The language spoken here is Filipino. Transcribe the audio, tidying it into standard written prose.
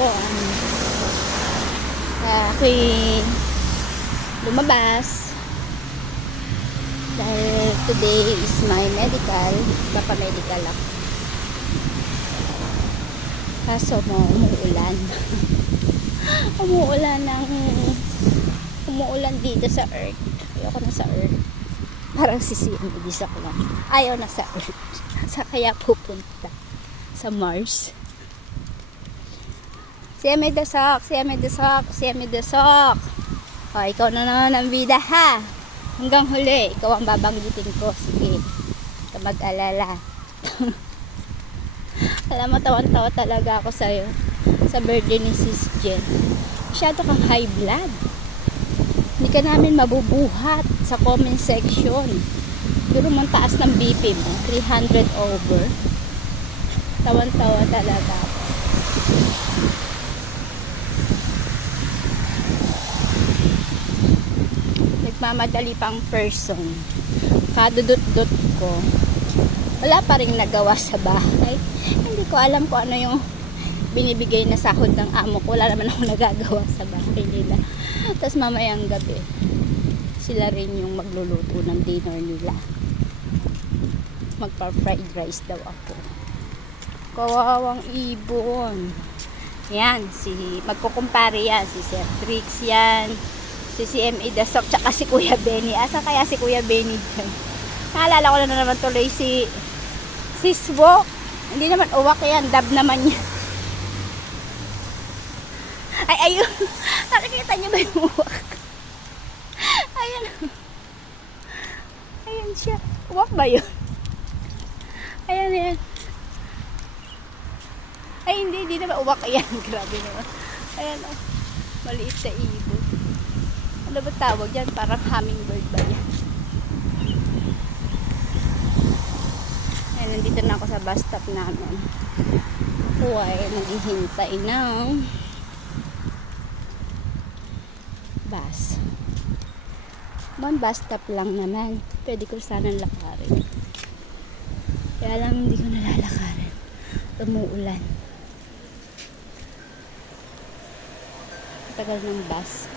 ko. Ako'y lumabas dahil today is my medical. Papamedical ako. Kaso mo, umuulan. Umuulan dito sa Earth. Ayoko na sa Earth. Parang sisiyamidis ako lang. Ayaw na sa Earth. Sa kaya pupunta sa Mars. Siya may dasok. O, ikaw na naman ang bida, ha? Hanggang huli, ikaw ang babanggitin ko. Sige, ka mag-alala. Alam mo, tawan-tawa talaga ako sa'yo. Sa birthday ni Sis Jen. Masyado kang high blood. Hindi ka namin mabubuhat sa comment section. Siguro mong taas ng BP mo. 300 over. Tawan-tawa talaga ako. Nagmamadali pang person. Kadudot-dot ko. Wala pa rin nagawa sa bahay. Hindi ko alam kung ano yung binibigay na sahod ng amo ko. Wala naman ako nagagawa sa bahay nila. Tapos mamayang gabi, sila rin yung magluluto ng dinner nila. Magpa-fried rice daw ako. Kawawang ibon. Yan, magkukumpare yan. Si Sir Trix yan. Si CMA Dasok, tsaka si Kuya Benny. Asa kaya si Kuya Benny dyan? Naalala ko na naman tuloy si Swok. Hindi naman uwak yan, dab naman yan. Ay, ayun. Nakikita niyo ba yung uwak? Ayan. Ayan siya. Uwak ba yun? Ayan, ayan. Ay, hindi naman uwak. Ayan, grabe naman. Ayan, oh. Maliit sa ibon. Ano ba tawag yan? Parang hummingbird ba yan? Ayan, nandito na ako sa bus stop namin. Huwag naghihintay ng bus. Bus stop lang naman. Pwede ko sanang lakarin. Kaya lang hindi ko nalalakarin. Umuulan. Tagal ng bus.